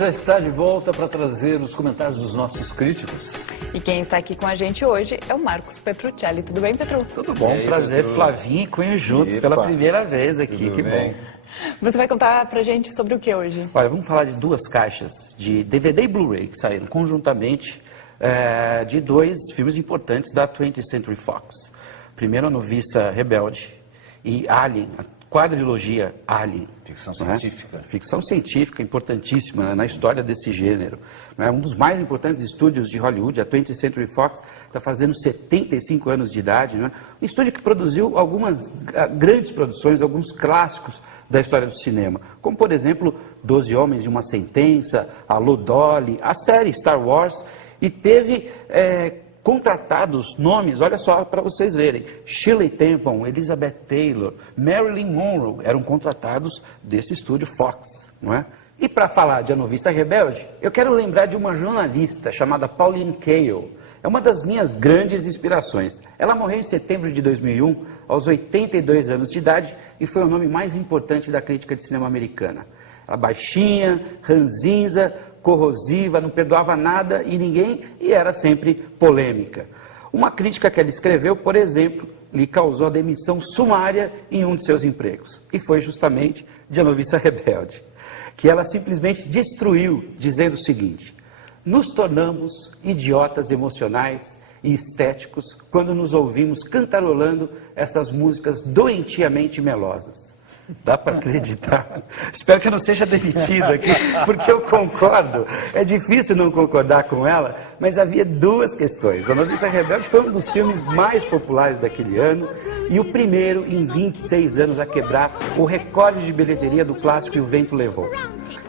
já está de volta para trazer os comentários dos nossos críticos. E quem está aqui com a gente hoje é o Marcos Petruccelli. Tudo bem, Petru? Tudo bom, aí, prazer, Petru? Flavinha e Cunha juntos pela primeira vez aqui, Tudo que bem? bom. Você vai contar pra gente sobre o que hoje? Olha, vamos falar de duas caixas de DVD e Blu-ray que saíram conjuntamente de dois filmes importantes da 20th Century Fox. Primeiro, A Noviça Rebelde e Alien, a quadrilogia Alien. Ficção científica. Ficção científica importantíssima, né, na história desse gênero. Um dos mais importantes estúdios de Hollywood, a 20th Century Fox, está fazendo 75 anos de idade. Né? Um estúdio que produziu algumas grandes produções, alguns clássicos da história do cinema, como, por exemplo, 12 Homens e uma Sentença, Alô Dolly, a série Star Wars, e teve contratados nomes, olha só para vocês verem, Shirley Temple, Elizabeth Taylor, Marilyn Monroe, eram contratados desse estúdio Fox, não é? E para falar de A Noviça Rebelde, eu quero lembrar de uma jornalista chamada Pauline Kael. É uma das minhas grandes inspirações. Ela morreu em setembro de 2001, aos 82 anos de idade, e foi o nome mais importante da crítica de cinema americana. Ela baixinha, ranzinza, corrosiva, não perdoava nada e ninguém, e era sempre polêmica. Uma crítica que ela escreveu, por exemplo, lhe causou a demissão sumária em um de seus empregos. E foi justamente de A Noviça Rebelde, que ela simplesmente destruiu, dizendo o seguinte: nos tornamos idiotas emocionais e estéticos quando nos ouvimos cantarolando essas músicas doentiamente melosas. Dá para acreditar? Espero que eu não seja demitido aqui, porque eu concordo. É difícil não concordar com ela, mas havia duas questões. A Noviça Rebelde foi um dos filmes mais populares daquele ano e o primeiro em 26 anos a quebrar o recorde de bilheteria do clássico E o Vento Levou.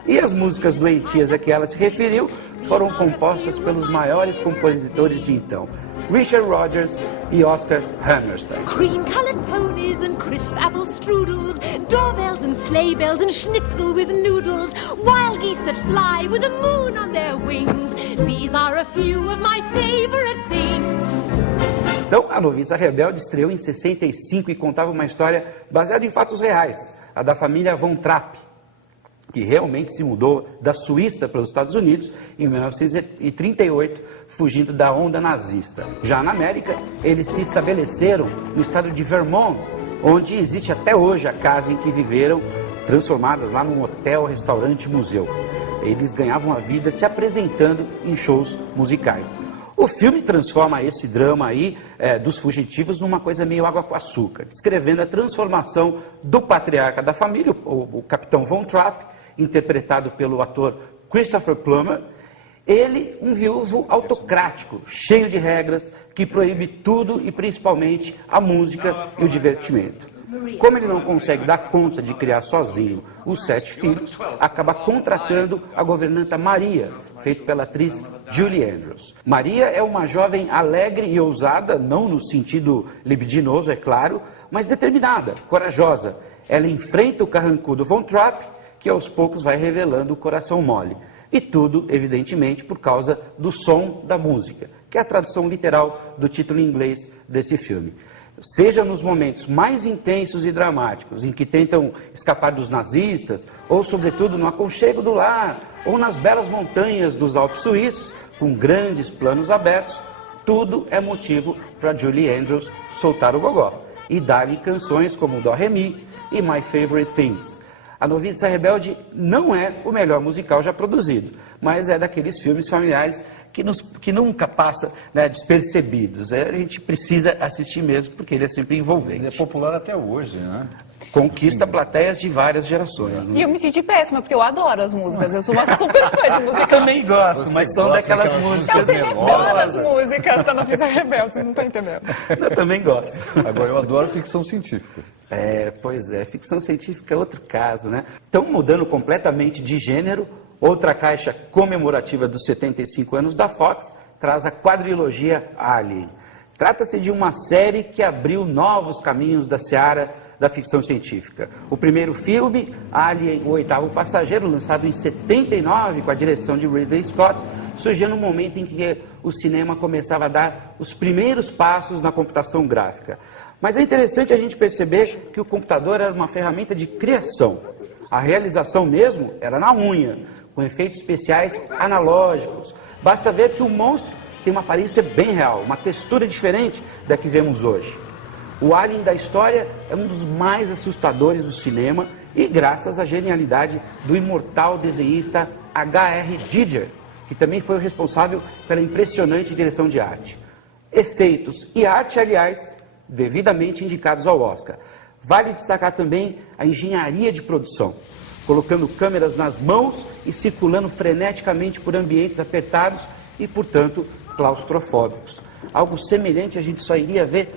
E as músicas doentias a que ela se referiu foram compostas pelos maiores compositores de então, Richard Rodgers e Oscar Hammerstein. Cream-colored ponies and crisp apple strudels, doorbells and sleigh bells and schnitzel with noodles, wild geese that fly with the moon on their wings. These are a few of my favorite things. Então, A Noviça Rebelde estreou em 65 e contava uma história baseada em fatos reais, a da família Von Trapp, que realmente se mudou da Suíça para os Estados Unidos em 1938, fugindo da onda nazista. Já na América, eles se estabeleceram no estado de Vermont, onde existe até hoje a casa em que viveram, transformadas lá num hotel, restaurante, museu. Eles ganhavam a vida se apresentando em shows musicais. O filme transforma esse drama aí dos fugitivos numa coisa meio água com açúcar, descrevendo a transformação do patriarca da família, o capitão Von Trapp, interpretado pelo ator Christopher Plummer. Ele, um viúvo autocrático, cheio de regras, que proíbe tudo e principalmente a música e o divertimento. Como ele não consegue dar conta de criar sozinho os 7 filhos, acaba contratando a governanta Maria, feita pela atriz Julie Andrews. Maria é uma jovem alegre e ousada, não no sentido libidinoso, é claro, mas determinada, corajosa. Ela enfrenta o carrancudo Von Trapp, que aos poucos vai revelando o coração mole. E tudo, evidentemente, por causa do som da música, que é a tradução literal do título em inglês desse filme. Seja nos momentos mais intensos e dramáticos, em que tentam escapar dos nazistas, ou sobretudo no aconchego do lar, ou nas belas montanhas dos Alpes suíços, com grandes planos abertos, tudo é motivo para Julie Andrews soltar o gogó e dar-lhe canções como Do Re Mi e My Favorite Things. A Noviça Rebelde não é o melhor musical já produzido, mas é daqueles filmes familiares que nunca passa, né, despercebidos. A gente precisa assistir mesmo, porque ele é sempre envolvente. Ele é popular até hoje, né? Conquista plateias de várias gerações. Né? E eu me senti péssima, porque eu adoro as músicas. Eu sou uma super fã de música. Eu também gosto, mas são daquelas músicas Eu sei decorar as melosas. músicas da Noviça Rebelde, vocês não estão entendendo. Eu também gosto. Agora, eu adoro ficção científica. Pois é, ficção científica é outro caso, né? Estão mudando completamente de gênero. Outra caixa comemorativa dos 75 anos da Fox traz a quadrilogia Alien. Trata-se de uma série que abriu novos caminhos da seara da ficção científica. O primeiro filme, Alien, o Oitavo Passageiro, lançado em 79 com a direção de Ridley Scott, surgiu no momento em que o cinema começava a dar os primeiros passos na computação gráfica. Mas é interessante a gente perceber que o computador era uma ferramenta de criação. A realização mesmo era na unha, com efeitos especiais analógicos. Basta ver que o monstro tem uma aparência bem real, uma textura diferente da que vemos hoje. O alien da história é um dos mais assustadores do cinema e graças à genialidade do imortal desenhista H.R. Giger, que também foi o responsável pela impressionante direção de arte. Efeitos e arte, aliás, devidamente indicados ao Oscar. Vale destacar também a engenharia de produção, colocando câmeras nas mãos e circulando freneticamente por ambientes apertados e, portanto, claustrofóbicos. Algo semelhante a gente só iria ver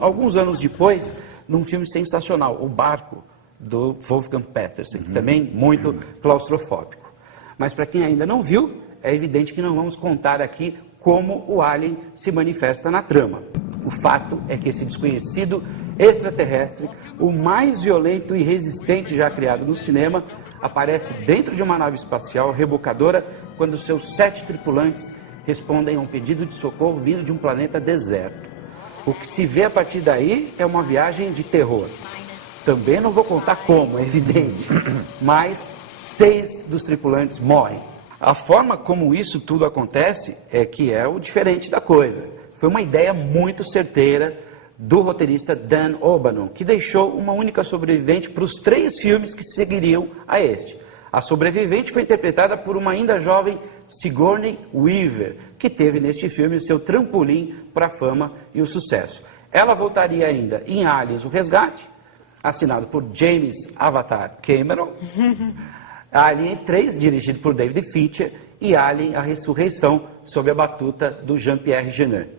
alguns anos depois, num filme sensacional, O Barco, do Wolfgang Petersen, que também muito claustrofóbico. Mas para quem ainda não viu, é evidente que não vamos contar aqui como o alien se manifesta na trama. O fato é que esse desconhecido extraterrestre, o mais violento e resistente já criado no cinema, aparece dentro de uma nave espacial rebocadora quando seus 7 tripulantes respondem a um pedido de socorro vindo de um planeta deserto. O que se vê a partir daí é uma viagem de terror. Também não vou contar como, é evidente, mas 6 dos tripulantes morrem. A forma como isso tudo acontece é que é o diferente da coisa. Foi uma ideia muito certeira do roteirista Dan O'Bannon, que deixou uma única sobrevivente para os 3 filmes que seguiriam a este. A sobrevivente foi interpretada por uma ainda jovem Sigourney Weaver, que teve neste filme seu trampolim para a fama e o sucesso. Ela voltaria ainda em Aliens, o Resgate, assinado por James Avatar Cameron, Alien 3, dirigido por David Fincher, e Alien, a Ressurreição, sob a batuta do Jean-Pierre Jeunet.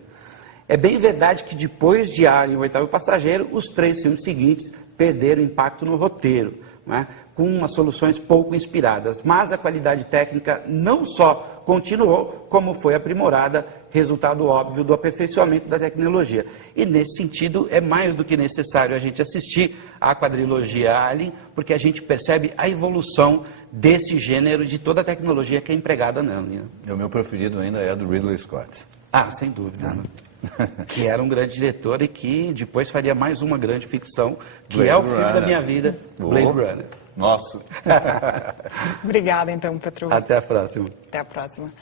É bem verdade que depois de Alien, o Oitavo Passageiro, os 3 filmes seguintes perderam impacto no roteiro, né, com umas soluções pouco inspiradas, mas a qualidade técnica não só continuou, como foi aprimorada, resultado óbvio do aperfeiçoamento da tecnologia. E nesse sentido é mais do que necessário a gente assistir à quadrilogia Alien, porque a gente percebe a evolução desse gênero, de toda a tecnologia que é empregada nele. O meu preferido ainda é do Ridley Scott. Ah, sem dúvida. Né? Que era um grande diretor e que depois faria mais uma grande ficção, que Blade é o filme Runner. da minha vida, Blade Runner. Nosso. Obrigada, então, Petru. Até a próxima. Até a próxima.